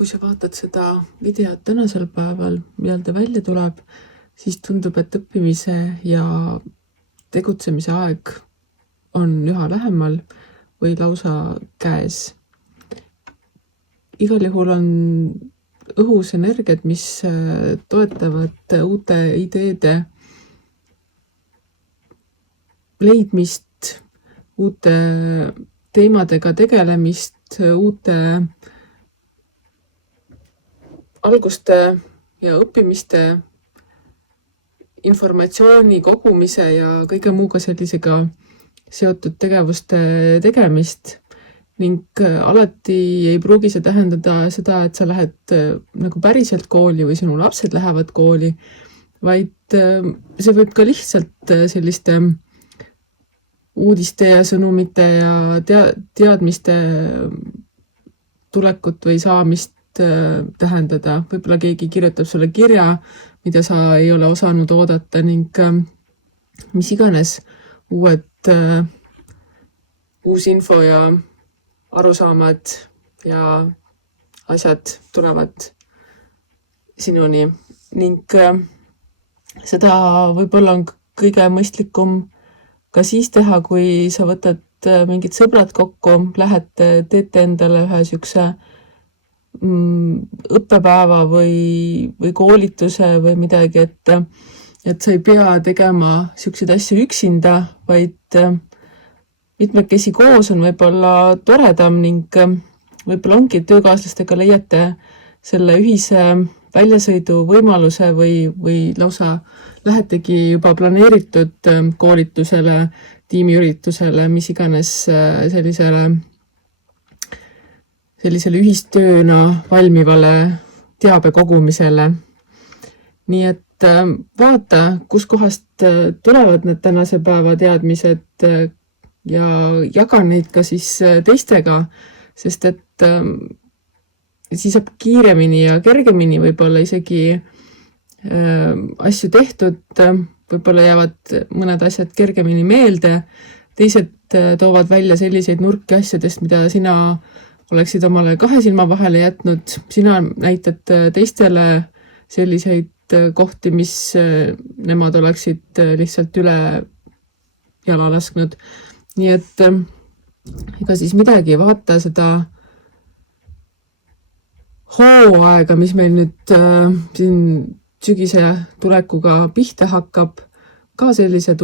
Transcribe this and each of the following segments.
kui sa vaatad seda videot tänasel päeval, millal ta välja tuleb, siis tundub, et õppimise ja tegutsemise aeg on üha lähemal või lausa käes. Igal juhul on õhus energiat, mis toetavad uute ideede leidmist, uute teemadega tegelemist, uute alguste ja õppimiste, informatsiooni kogumise ja kõige muuga sellisega seotud tegevuste tegemist. Ning alati ei pruugi see tähendada seda, et sa lähed nagu päriselt kooli või sinu lapsed lähevad kooli, vaid see võib ka lihtsalt selliste uudiste ja sõnumite ja teadmiste tulekut või saamist tähendada. Võib-olla keegi kirjutab sulle kirja, mida sa ei ole osanud oodata ning mis iganes uus info ja arusaamad ja asjad tulevad sinuni ning seda võib-olla on kõige mõistlikum ka siis teha, kui sa võtad mingid sõbrad kokku, teete endale ühe siukse õppepäeva või koolituse või midagi, et sa ei pea tegema siukseid asju üksinda, vaid mitmekesi koos on võib-olla toredam ning võib-olla ongi töökaaslastega leiate selle ühise väljasõidu võimaluse või lausa lähetegi juba planeeritud koolitusele, tiimiüritusele, mis iganes sellisele ühistööna valmivale teabe kogumisele. Nii et vaata, kus kohast tulevad need tänase päeva teadmised ja jaga neid ka siis teistega, sest et siis saab kiiremini ja kergemini võib-olla isegi asju tehtud, võib-olla jäävad mõned asjad kergemini meelde, teised toovad välja selliseid nurki asjadest, mida sina oleksid omale kahe silma vahele jätnud, sina näitad teistele selliseid kohti, mis nemad oleksid lihtsalt üle jala lasknud. Nii et ega siis midagi, vaata seda hooaega, mis meil nüüd siin sügise tulekuga pihta hakkab, ka sellise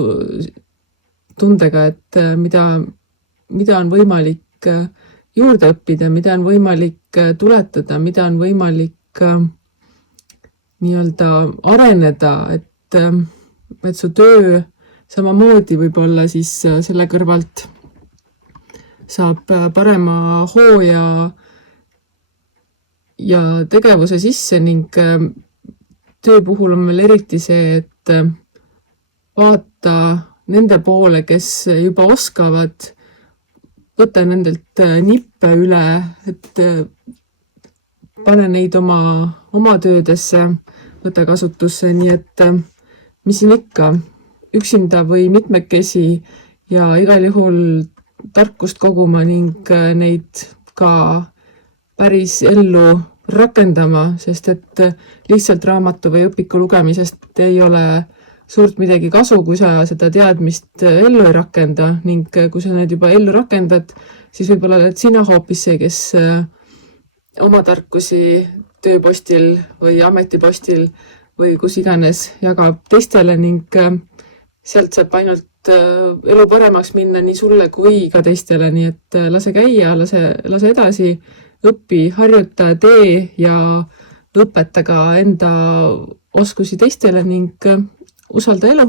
tundega, et mida on võimalik juurde õppida, mida on võimalik tuletada, mida on võimalik nii-öelda areneda, et su töö samamoodi võib-olla siis selle kõrvalt saab parema hoo ja tegevuse sisse ning töö puhul on veel eriti see, et vaata nende poole, kes juba oskavad, võta nendelt nippe üle, et pane neid oma töödesse, võta kasutusse, nii et mis siin ikka, üksinda või mitmekesi ja igal juhul tarkust koguma ning neid ka päris ellu rakendama, sest et lihtsalt raamatu või õpiku lugemisest ei ole suurt midagi kasu, kui sa seda teadmist ellu ei rakenda ning kui sa need juba ellu rakendad, siis võib-olla oled sina hoopis see, kes oma tarkusi tööpostil või ametipostil või kus iganes jagab teistele ning sealt saab ainult elu paremaks minna nii sulle kui ka teistele, nii et lase käia, lase edasi, õpi, harjuta, tee ja õpeta ka enda oskusi teistele ning usalda elu.